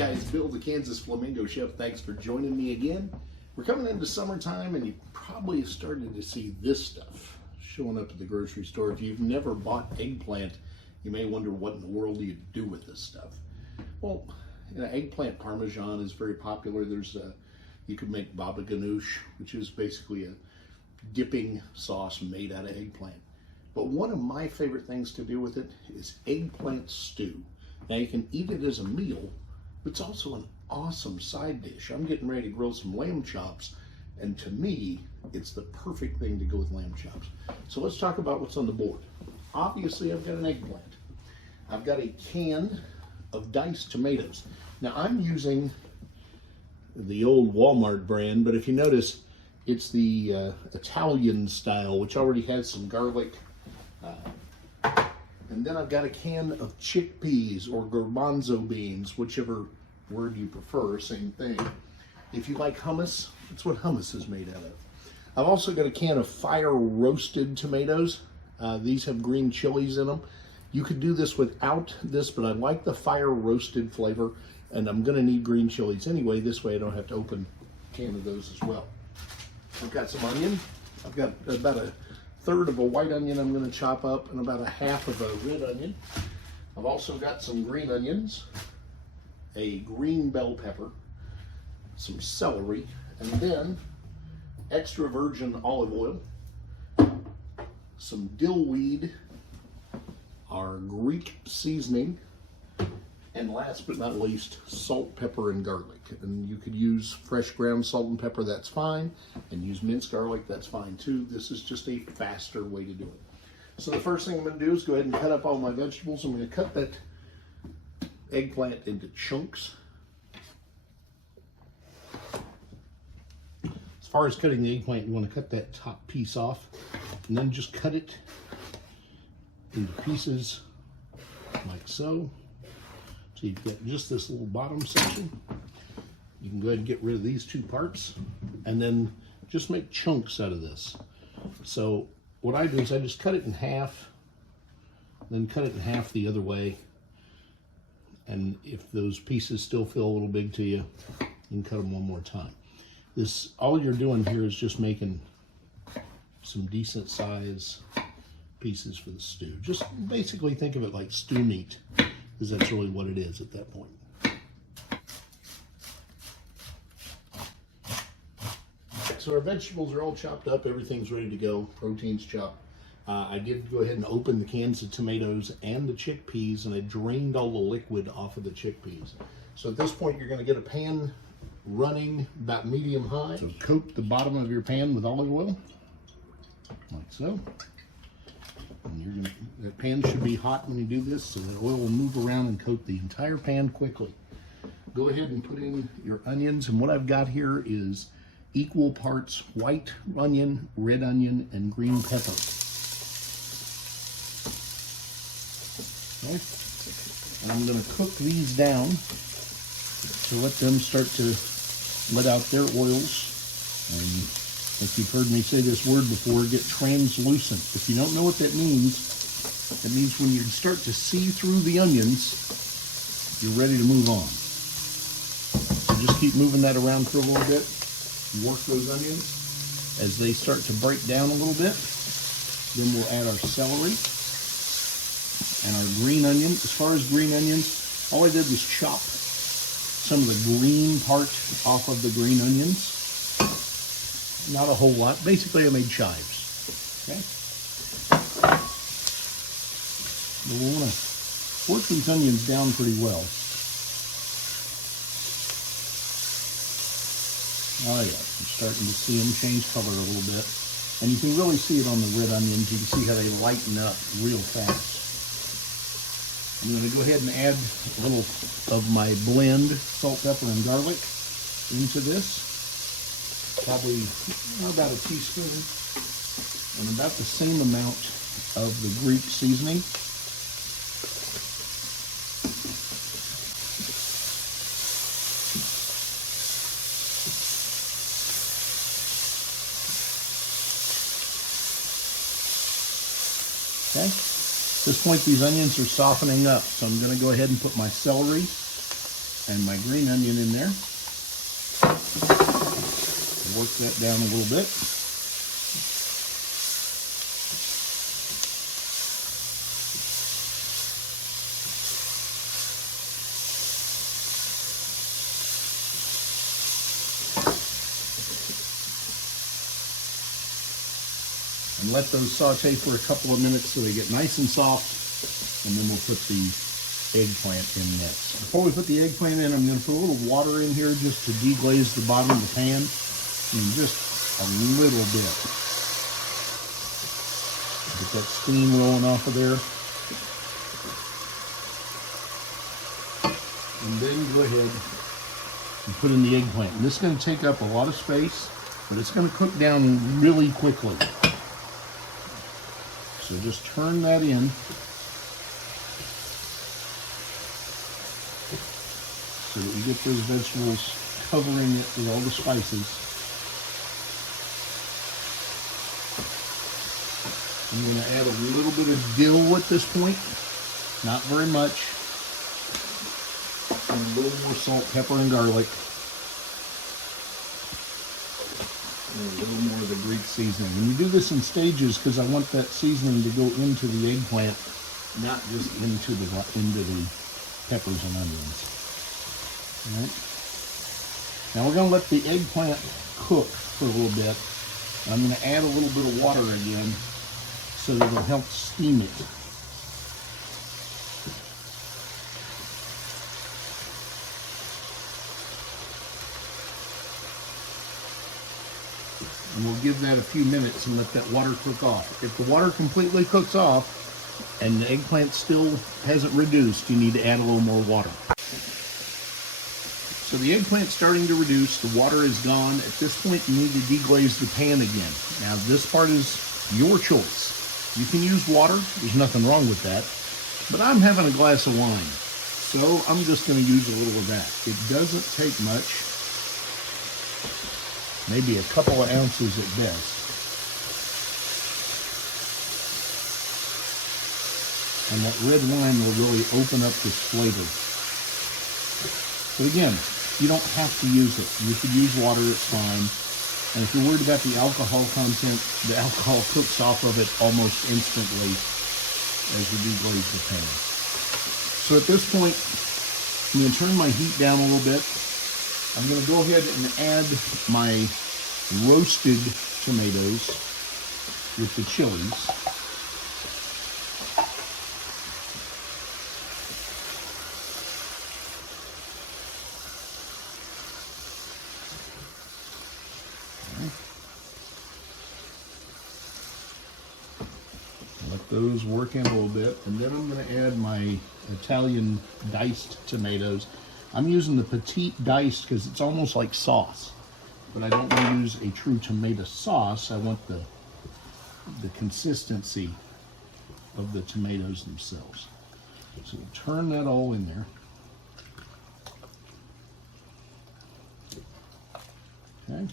guys, Bill the Kansas Flamingo Chef. Thanks for joining me again. We're coming into summertime and you probably started to see this stuff showing up at the grocery store. If you've never bought eggplant, you may wonder what in the world do you do with this stuff. Well, eggplant parmesan is very popular. You could make baba ganoush, which is basically a dipping sauce made out of eggplant. But one of my favorite things to do with it is eggplant stew. Now you can eat it as a meal, but it's also an awesome side dish. I'm getting ready to grill some lamb chops, and to me, it's the perfect thing to go with lamb chops. So let's talk about what's on the board. Obviously, I've got an eggplant. I've got a can of diced tomatoes. Now I'm using the old Walmart brand, but if you notice, it's the Italian style, which already has some garlic. And then I've got a can of chickpeas or garbanzo beans, whichever word you prefer, same thing. If you like hummus, that's what hummus is made out of. I've also got a can of fire roasted tomatoes. These have green chilies in them. You could do this without this, but I like the fire roasted flavor, and I'm gonna need green chilies anyway. This way I don't have to open a can of those as well. I've got some onion. I've got about a third of a white onion I'm going to chop up and about a half of a red onion. I've also got some green onions, a green bell pepper, some celery, and then extra virgin olive oil, some dill weed, our Greek seasoning, and last but not least, salt, pepper, and garlic. And you could use fresh ground salt and pepper, that's fine, and use minced garlic, that's fine too. This is just a faster way to do it. So the first thing I'm going to do is go ahead and cut up all my vegetables. I'm going to cut that eggplant into chunks. As far as cutting the eggplant, you want to cut that top piece off, and then just cut it into pieces like so. So you've got just this little bottom section. You can go ahead and get rid of these two parts and then just make chunks out of this. So what I do is I just cut it in half, then cut it in half the other way. And if those pieces still feel a little big to you, you can cut them one more time. All you're doing here is just making some decent size pieces for the stew. Just basically think of it like stew meat, because that's really what it is at that point. So our vegetables are all chopped up, everything's ready to go, protein's chopped. I did go ahead and open the cans of tomatoes and the chickpeas, and I drained all the liquid off of the chickpeas. So at this point, you're going to get a pan running about medium high. So coat the bottom of your pan with olive oil, like so. And the pan should be hot when you do this, so the oil will move around and coat the entire pan quickly. Go ahead and put in your onions, and what I've got here is equal parts white onion, red onion, and green pepper. Okay. And I'm going to cook these down to let them start to let out their oils. And if you've heard me say this word before, get translucent. If you don't know what that means, it means when you start to see through the onions, you're ready to move on. So just keep moving that around for a little bit. Work those onions. As they start to break down a little bit, then we'll add our celery and our green onion. As far as green onions, all I did was chop some of the green part off of the green onions. Not a whole lot. Basically, I made chives. Okay. But we'll want to work these onions down pretty well. Oh yeah, I'm starting to see them change color a little bit. And you can really see it on the red onions. You can see how they lighten up real fast. I'm going to go ahead and add a little of my blend, salt, pepper, and garlic into this. Probably about a teaspoon, and about the same amount of the Greek seasoning. Okay, at this point these onions are softening up, so I'm going to go ahead and put my celery and my green onion in there. Work that down a little bit. And let those saute for a couple of minutes so they get nice and soft, and then we'll put the eggplant in next. Before we put the eggplant in, I'm going to put a little water in here just to deglaze the bottom of the pan, and just a little bit. Get that steam rolling off of there. And then go ahead and put in the eggplant. And this is going to take up a lot of space, but it's going to cook down really quickly. So just turn that in. So that you get those vegetables covering it with all the spices. I'm going to add a little bit of dill at this point, not very much. And a little more salt, pepper, and garlic. And a little more of the Greek seasoning. And you do this in stages because I want that seasoning to go into the eggplant, not just into the peppers and onions. All right. Now we're going to let the eggplant cook for a little bit. I'm going to add a little bit of water again so that it'll help steam it. And we'll give that a few minutes and let that water cook off. If the water completely cooks off and the eggplant still hasn't reduced, you need to add a little more water. So the eggplant's starting to reduce, the water is gone. At this point, you need to deglaze the pan again. Now this part is your choice. You can use water, there's nothing wrong with that, but I'm having a glass of wine, so I'm just going to use a little of that. It doesn't take much. Maybe a couple of ounces at best. And that red wine will really open up this flavor. But again, you don't have to use it. You could use water, it's fine. And if you're worried about the alcohol content, the alcohol cooks off of it almost instantly as you deglaze the pan. So at this point, I'm going to turn my heat down a little bit. I'm going to go ahead and add my roasted tomatoes with the chilies. Let those work in a little bit, and then I'm going to add my Italian diced tomatoes. I'm using the petite diced because it's almost like sauce, but I don't want to use a true tomato sauce. I want the consistency of the tomatoes themselves. So we'll turn that all in there. Okay.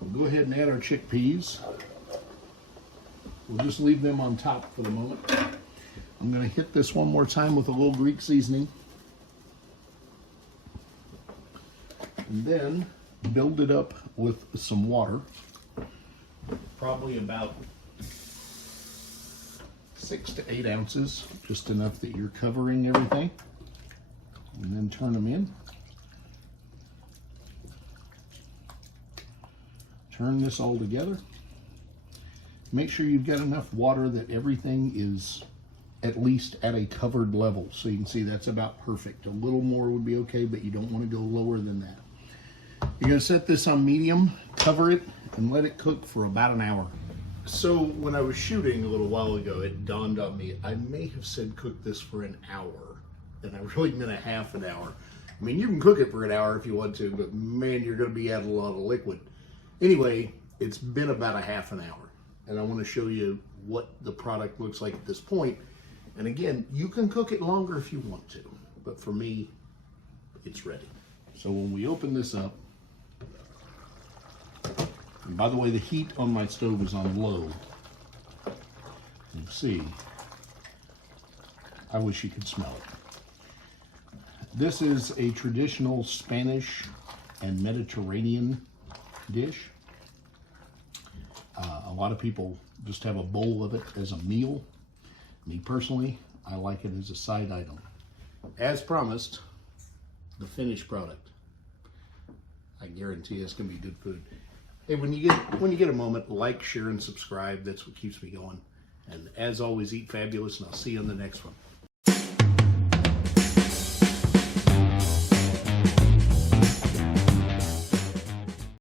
We'll go ahead and add our chickpeas. We'll just leave them on top for the moment. I'm going to hit this one more time with a little Greek seasoning. And then build it up with some water. Probably about 6 to 8 ounces, just enough that you're covering everything. And then turn them in. Turn this all together. Make sure you've got enough water that everything is at least at a covered level. So you can see that's about perfect. A little more would be okay, but you don't want to go lower than that. You're going to set this on medium, cover it, and let it cook for about an hour. So when I was shooting a little while ago, it dawned on me, I may have said cook this for an hour, and I really meant a half an hour. I mean, you can cook it for an hour if you want to, but man, you're going to be adding a lot of liquid. Anyway, it's been about a half an hour. And I want to show you what the product looks like at this point. And again, you can cook it longer if you want to, but for me, it's ready. So when we open this up, and by the way, the heat on my stove is on low. You see, I wish you could smell it. This is a traditional Spanish and Mediterranean dish. A lot of people just have a bowl of it as a meal. Me personally, I like it as a side item. As promised, the finished product. I guarantee it's gonna be good food. Hey, when you get a moment, like, share, and subscribe. That's what keeps me going. And as always, eat fabulous, and I'll see you on the next one.